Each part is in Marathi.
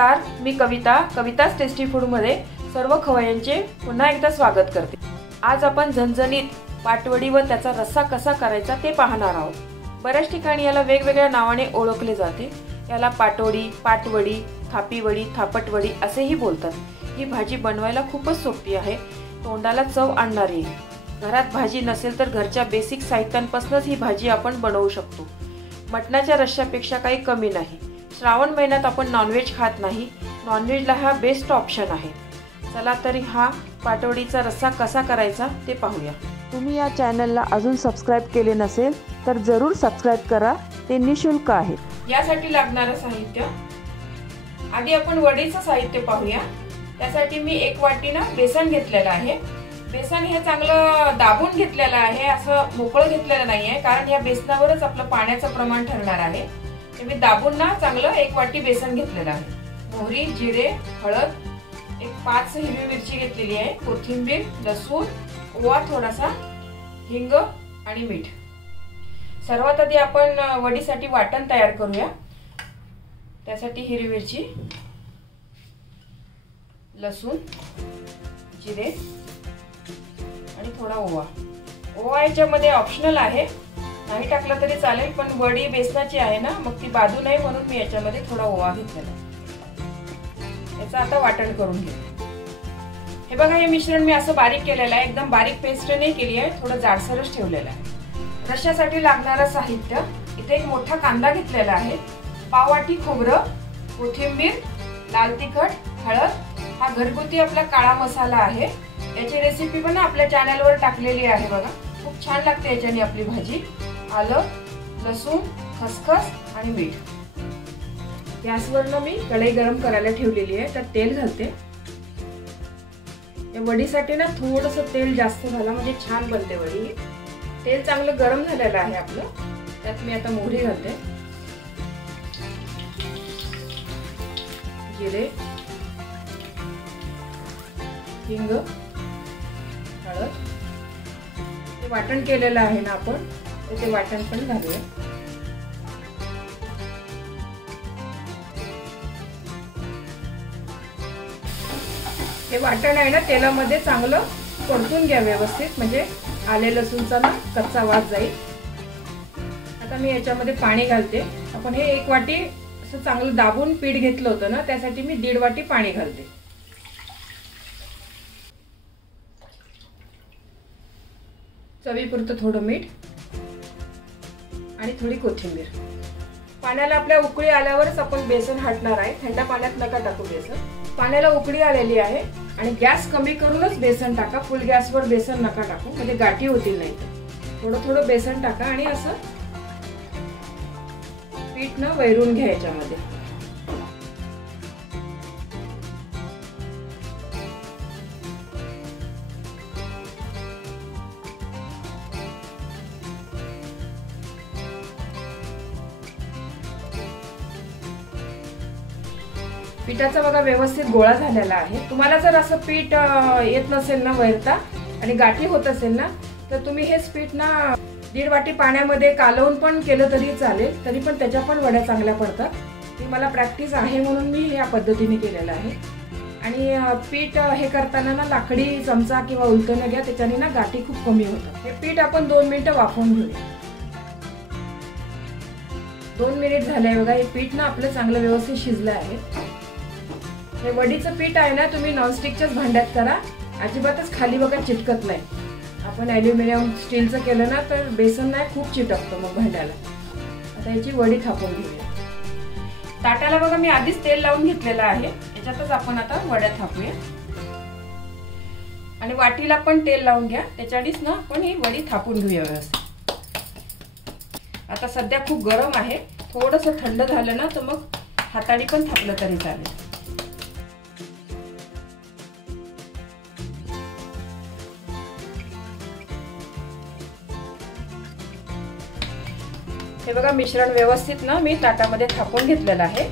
नमस्कार, मी कविताच टेस्टी फूड मध्ये सर्व खवय्यांचे पुन्हा एकदा स्वागत करते। आज आपण झणझणीत पाटवडी व त्याचा रस्सा कसा करायचा ते पाहणार आहोत। बऱ्याच ठिकाणी याला वेगवेगळ्या नावाने ओळखले जाते। याला पाटोडी, पाटवडी, थापीवडी, थापटवडी असेही बोलतात। ही भाजी बनवायला खूपच सोपी आहे, तोंडाला चव आणणारी आहे। घरात भाजी नसेल तर घरच्या बेसिक साहित्यांपासूनच ही भाजी आपण बनवू शकतो। मटणाच्या रश्श्यापेक्षा काही कमी नाही। श्रावण महिन्यात आपण नॉनव्हेज खात नाही, नॉनव्हेजला हा बेस्ट ऑप्शन आहे। चला तरी हा पाटवडीचा रस्सा कसा करायचा ते पाहूया। तुम्ही या चॅनलला अजून सबस्क्राइब केले नसेल तर जरूर सबस्क्राइब करा, ते निशुल्क आहे। यासाठी लागणारे साहित्य, आधी आपण वडीचं साहित्य पाहूया। त्यासाठी मी 1 वाटी बेसन घेतलेलं आहे। बेसन हे चांगलं दाबून घेतलेलं आहे, असं मोकळं घेतलेलं नाहीये, कारण या बेसनावरच आपलं पाण्याचं प्रमाण ठरणार आहे। मी दाबून चांगलं 1 वाटी बेसन घेतलेलं आहे। मोहरी, जिरे, हळद, 5 हिरवी मिरची घेतलेली आहे, कोथिंबीर, लसूण, ओवा थोडासा, हिंग आणि मीठ। सर्वात आधी आपण वडीसाठी वाटण तयार करूया। त्यासाठी हिरवी मिरची, लसूण, जिरे आणि थोडा ओवा। ओवा याच्यामध्ये ऑप्शनल आहे, नाही टाकला तरी चालेल, पण वडी बेसनाची आहे ना, मग ती बाधू नये म्हणून मी याच्यामध्ये थोडा ओवा घेतलेला। याचं आता वाटण करून घेते। हे बघा, हे मिश्रण मी असं बारीक केलेलं आहे, एकदम बारीक पेस्ट नाही केली आहे, थोडं जाडसरच ठेवलेलं आहे। रश्श्यासाठी लागणारं साहित्य, इथे 1 मोठा कांदा घेतलेला आहे, पाव वाटी खोबरं, कोथिंबीर, लाल तिखट, हळद, हा घरगुती आपला काळा मसाला आहे। याची रेसिपी पण आपल्या चॅनलवर टाकलेली आहे बघा, खूप छान लागते याच्याने आपली भाजी। आलं, लसूण, खसखस आणि मीठ। गॅसवर मी कढई गरम करायला ठेवलेली आहे, तर तेल घालते। या वडीसाठी थोडंसं तेल जास्त झालं म्हणजे छान बनते वडी। तेल चांगलं गरम झालेलं आहे आपलं, त्यात मी आता मोहरी घालते, जिरे, हिंग, हळद, ते वाटण केलेलं आहे ना आपण, ते वाटण पण घालूया। हे वाटण आहे ना तेलामध्ये चांगलं परतून घ्या व्यवस्थित, म्हणजे आले लसूणचा कच्चा वास जाईल। आता मी याच्यामध्ये पाणी घालते। आपण हे 1 वाटी असं चांगलं दाबून पीठ घेतलं होतं ना, त्यासाठी मी 1.5 वाटी पाणी घालते। चवीपुरतं थोडं मीठ आणि थोडी कोथिंबीर। पाण्याला आपल्या उकळी आल्यावरच आपण बेसन हटणार आहे, थंड पाण्यात नका टाकू बेसन। पाण्याला उकळी आलेली आहे आणि गॅस कमी करूनच बेसन टाका, फुल गॅसवर बेसन नका टाकू, म्हणजे गाठी होतील नाही। थोडं थोडं बेसन टाका आणि असं पीठ वैरून घ्या याच्यामध्ये। पिठाचा बघा व्यवस्थित गोळा झालेला आहे। तुम्हाला जर असं पीठ येत नसेल ना वैरता आणि गाठी होत असेल ना, तर तुम्ही हेच पीठ 1.5 वाटी पाण्यामध्ये कालवून पण केलं तरी चालेल, तरी पण त्याच्या पण वड्या चांगल्या पडतात। ती मला प्रॅक्टिस आहे म्हणून मी या पद्धतीने केलेलं आहे। आणि पीठ हे करताना लाकडी चमचा किंवा उलटणं घ्या, त्याच्याने गाठी खूप कमी होतात। हे पीठ आपण 2 मिनिटं वाफवून घेऊया। 2 मिनिट झाले बघा, हे पीठ आपलं चांगलं व्यवस्थित शिजलं आहे। हे वडीचं पीठ आहे ना, तुम्ही नॉनस्टिकच्याच भांड्यात करा, अजिबातच खाली बघा चिटकत नाही। आपण ॲल्युमिनियम स्टीलचं केलं ना तर बेसन नाही खूप चिटकतं मग भांड्याला। आता याची वडी थापून घेऊया। ताटाला बघा मी आधीच तेल लावून घेतलेलं आहे, याच्यातच आपण आता वड्या थापूया। आणि वाटीला पण तेल लावून घ्या, त्याच्यानेच आपण ही वडी थापून घेऊया व्यवस्थित। आता सध्या खूप गरम आहे, थोडंसं थंड झालं ना तर मग हाताने पण थापलं तरी चालेल। हे बघा मिश्रण व्यवस्थित मी ताटामध्ये थापून घेतलेलं आहे।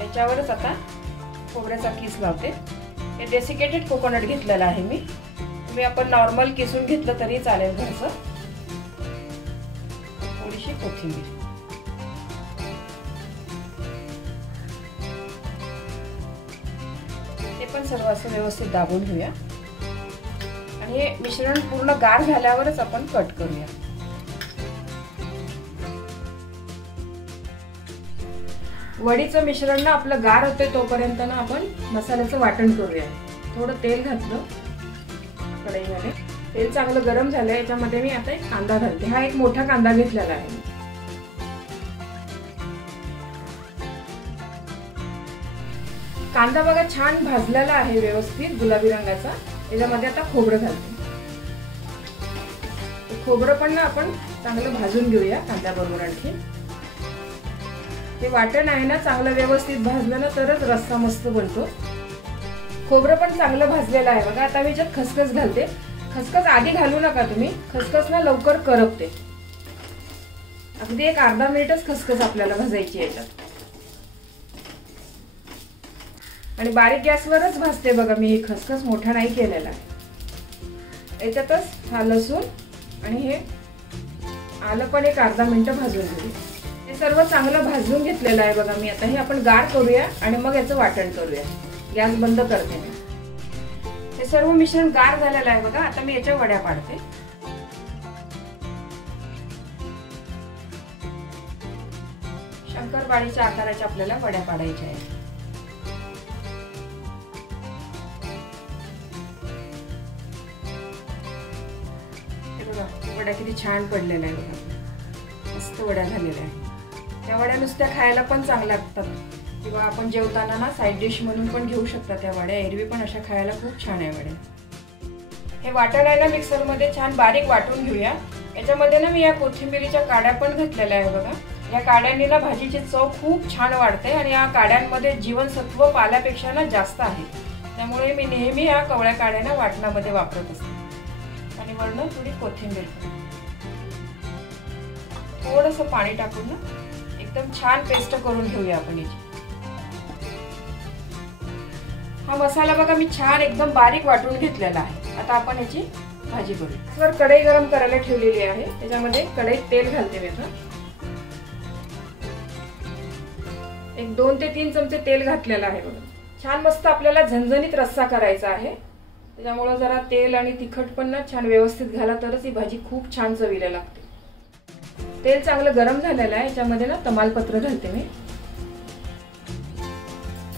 याच्यावरच आता खोबऱ्याचा किस लावते। हे डेसिकेटेड कोकोनट घेतलेलं आहे मी, तुम्ही आपण नॉर्मल किसून घेतलं तरी चालेल घरचं। थोडीशी कोथिंबीर, सर्व असं व्यवस्थित दाबून घेऊया आणि हे मिश्रण पूर्ण गार झाल्यावरच आपण कट करूया। वडीचं मिश्रण ना आपलं गार होते तोपर्यंत ना आपण मसाल्याचं वाटण करूया। थोडं तेल घातलं कढईमध्ये, तेल चांगलं गरम झालं, याच्यामध्ये मी आता एक कांदा घालते। हा एक मोठा कांदा घेतलेला आहे। कांदा बघा छान भाजलेला आहे व्यवस्थित गुलाबी रंगाचा। त्याच्यामध्ये आता खोबरं घालते। खोबरं पण ना आपण चांगलं भाजून घेऊया कांद्याबरोबर। आणखी हे वाटण आहे ना चांगलं व्यवस्थित भाजलं ना तरच रस्सा मस्त बनतो। खोबरं पण चांगलं भाजलेलं आहे बघा। आता मी याच्यात खसखस घालते। खसखस आधी घालू नका तुम्ही, खसखस ना लवकर करपते। अगदी एक अर्धा मिनिटच खसखस आपल्याला भाजायची याच्यात आणि बारीक गॅसवरच भाजते बघा मी। हे खसखस मोठा नाही केलेला आहे। याच्यातच हा लसूण आणि हे आलं पण एक अर्धा मिनिट भाजून घेऊ। हे सर्व चांगलं भाजून घेतलेलं आहे बघा मी। आता हे आपण गार करूया आणि मग याचं वाटण करूया। गॅस बंद करते मी। हे सर्व मिश्रण गार झालेलं आहे बघा। आता मी याच्या वड्या पाडते। शंकरपाळीच्या आकाराच्या आपल्याला वड्या पाडायच्या आहेत। वड्या किती छान पडलेल्या आहे बघा, मस्त वड्या झालेल्या आहेत। त्या वड्या नुसत्या खायला पण चांगल्या लागतात किंवा आपण जेवताना ना साइड डिश म्हणून पण घेऊ शकता त्या वड्या। एरवी पण अशा खायला खूप छान आहे वड्या। हे वाटण आहे ना मिक्सर मध्ये छान बारीक वाटून घेऊया। याच्यामध्ये ना मी या कोथिंबीरीच्या काड्या पण घातलेल्या आहे बघा। या काड्यांनी ना भाजीची चव खूप छान वाढते आणि या काड्यांमध्ये जीवनसत्व पाल्यापेक्षा ना जास्त आहे। त्यामुळे मी नेहमी या कवळ्या काड्यांना वाटणामध्ये वापरत असते। आणि वरून थोडी कोथिंबीर, थोडंसं पाणी टाकून ना एकदम छान पेस्ट करून घेऊया आपण याची। हा मसाला बघा मी छान एकदम बारीक वाटून घेतलेला आहे। आता आपण याची भाजी करूया। वर कढई गरम करायला ठेवलेली आहे। त्याच्यामध्ये कढईत तेल घालते मी आता। एक 2 ते 3 चमचे तेल घातलेलं आहे बघा। छान मस्त आपल्याला झणझणीत रस्सा करायचा आहे। त्याच्यामुळे जरा तेल आणि तिखट पण ना छान व्यवस्थित घाला तरच ही भाजी खूप छान चवीला लागते। तेल चांगलं गरम झालेलं आहे। याच्यामध्ये ना तमालपत्र घालते मी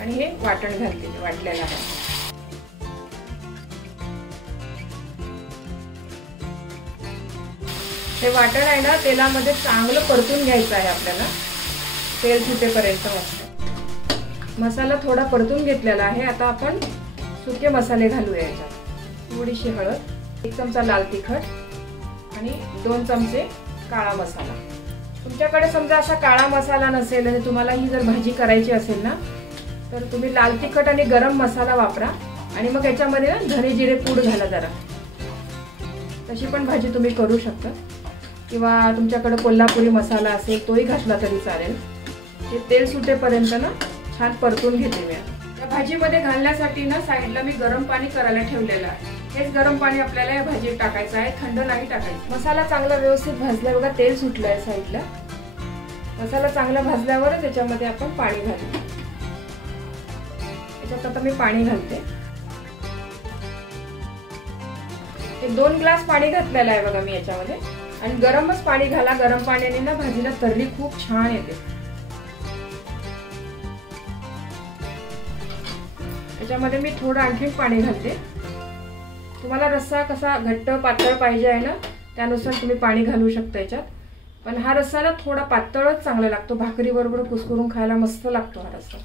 आणि हे वाटण घालते वाटलेलं आहे। हे वाटण आहे ना तेलामध्ये चांगलं परतून घ्यायचं आहे आपल्याला, तेल सुटेपर्यंत मस्त। मसाला थोडा परतून घेतलेला आहे। आता आपण सुके मसाले घालूया याच्यात। थोडीशी हळद, 1 चमचा लाल तिखट आणि 2 चमचे काळा मसाला। तुमच्याकडे समजा असा काळा मसाला नसेल आणि तुम्हाला ही जर भाजी करायची असेल ना तर तुम्ही लाल तिखट आणि गरम मसाला वापरा आणि मग याच्यामध्ये ना धने जिरे पूड घाला जरा। तशी पण भाजी तुम्ही करू शकता किंवा तुमच्याकडे कोल्हापुरी मसाला असेल तोही घातला तरी चालेल। हे तेल सुटेपर्यंत ना छान परतून घेते मी। या भाजीमध्ये घालण्यासाठी ना साईडला मी गरम पाणी करायला ठेवलेलं आहे। हेच गरम पाणी आपल्याला या भाजीत टाकायचं आहे, थंड नाही टाकायचं। मसाला चांगला व्यवस्थित भाजला बघा, तेल सुटलंय साईडला। मसाला चांगला भाजल्यावरच याच्यामध्ये आपण पाणी घालू। याच्यात आता मी पाणी घालते। हे 2 ग्लास पाणी घातलेलं आहे बघा मी याच्यामध्ये आणि गरमच पाणी घाला। गरम पाण्याने ना भाजीला तर्री खूप छान येते। याच्यामध्ये मी थोडं आणखी पाणी घालते। तुम्हाला रस्सा कसा घट्ट पातळ पाहिजे आहे ना त्यानुसार तुम्ही पाणी घालू शकता याच्यात। पण हा रस्सा ना थोडा पातळच चांगला लागतो, भाकरी बरोबर कुस्करून खायला मस्त लागतो हा रस्सा।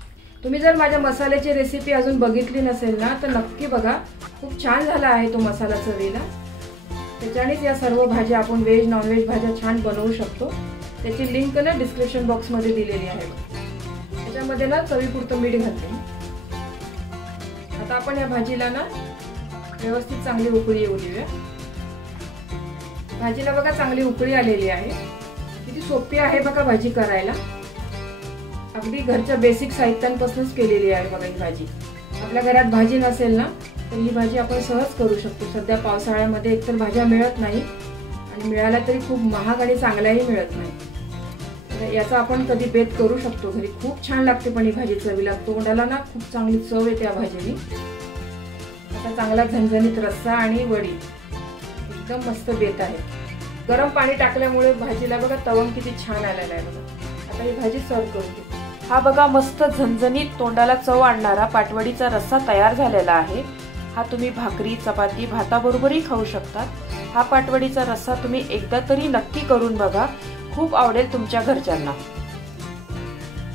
तुम्ही जर माझ्या मसाल्याची रेसिपी अजून बघितली नसेल ना तर नक्की बघा, खूप छान झाला आहे तो मसाला चवीला। त्याच्यानेच या सर्व भाज्या आपण व्हेज नॉनव्हेज भाज्या छान बनवू शकतो। त्याची लिंक ना डिस्क्रिप्शन बॉक्स मध्ये दिलेली आहे। त्याच्यामध्ये ना चवीपुरतं मीठ घालते। आता आपण या भाजीला ना व्यवस्थित चांगली उकळी येऊ देऊया। भाजीला बघा चांगली उकळी आलेली आहे। किती सोपी आहे बघा भाजी करायला, अगदी घरच्या बेसिक साहित्यांपासूनच केलेली आहे बघा ही भाजी। आपल्या घरात भाजी नसेल ना तर ही भाजी आपण सहज करू शकतो। सध्या पावसाळ्यामध्ये एकतर भाज्या मिळत नाही आणि मिळाल्या तरी खूप महाग आणि चांगल्याही मिळत नाही। याचा आपण कधी बेत करू शकतो घरी, खूप छान लागते पण ही भाजी चवीला। तोंडाला ना खूप चांगली चव येते या भाजीने। असा चांगला झणझणीत रस्सा आणि वडी एकदम मस्त बेत आहे. गरम पाणी टाकल्यामुळे भाजीला बघा तवंग किती छान आलेला आहे बघा. आता ही भाजी सर्व करून घेऊ. हा बघा मस्त झणझणीत तोंडाला चव आणणारा पाटवडीचा रस्सा तयार झालेला आहे. हा तुम्ही भाकरी, चपाती, भाताबरोबरही खाऊ शकता. हा पाटवडीचा रस्सा तुम्ही एकदा तरी नक्की करून बघा, खूप आवडेल तुमच्या घरच्यांना.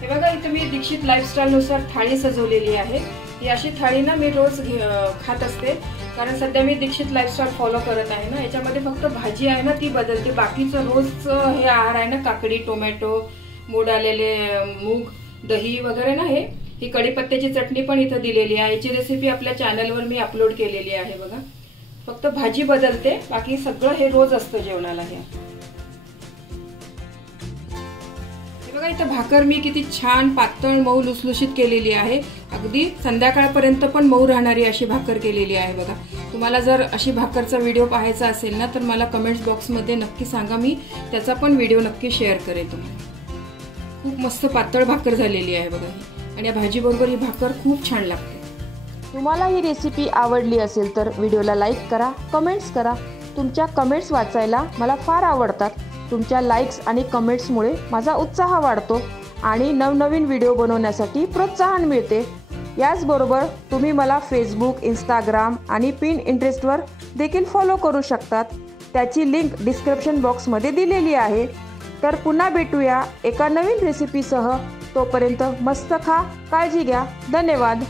हे बघा इथे मी दीक्षित लाईफस्टाईल नुसार थाळी सजवलेली आहे. ही अशी थाळी ना मी रोज खात असते, कारण सध्या मी दीक्षित लाईफस्टाईल फॉलो करत आहे ना. याच्यामध्ये फक्त भाजी आहे ना ती बदलते, बाकीचं रोजचं हे आहार आहे ना, काकडी, टोमॅटो, मोड आलेले मूग, दही वगैरे ना. ही कढीपत्त्याची चटणी पण इथं दिलेली आहे. याची रेसिपी आपल्या चॅनलवर मी अपलोड केलेली आहे बघा. फक्त भाजी बदलते, बाकी सगळं हे रोज असतं जेवणाला. हे बघा इथं भाकर मी किती छान पातळ मऊ लुसलुशीत केलेली आहे. अगदी संध्याकाळपर्यंत पण मऊ राहणारी अशी भाकर केलेली आहे बघा. तुम्हाला जर अशी भाकरचा व्हिडिओ पाहायचा असेल ना, तर मला कमेंट्स बॉक्समध्ये नक्की सांगा, मी त्याचा पण व्हिडिओ नक्की शेअर करेन तुम्हाला. खूप मस्त पातळ भाकर झालेली आहे बघा ही, आणि या भाजी बरोबर ही भाकर खूप छान लागते. तुम्हाला ही रेसिपी आवडली असेल तर व्हिडिओला लाईक करा, कमेंट्स करा. तुमच्या कमेंट्स वाचायला मला फार आवडतात. तुमच्या लाईक्स आणि कमेंट्समुळे माझा उत्साह वाढतो आणि नवनवीन व्हिडिओ बनवण्यासाठी प्रोत्साहन मिळते. याचबरोबर तुम्ही मला फेसबुक, इंस्टाग्राम आणि पिनइंटरेस्टवर देखील फॉलो करू शकतात. त्याची लिंक डिस्क्रिप्शन बॉक्समध्ये दिलेली आहे. तर पुन्हा भेटूया एका नवीन रेसिपीसह. तोपर्यंत मस्त खा, काळजी घ्या. धन्यवाद.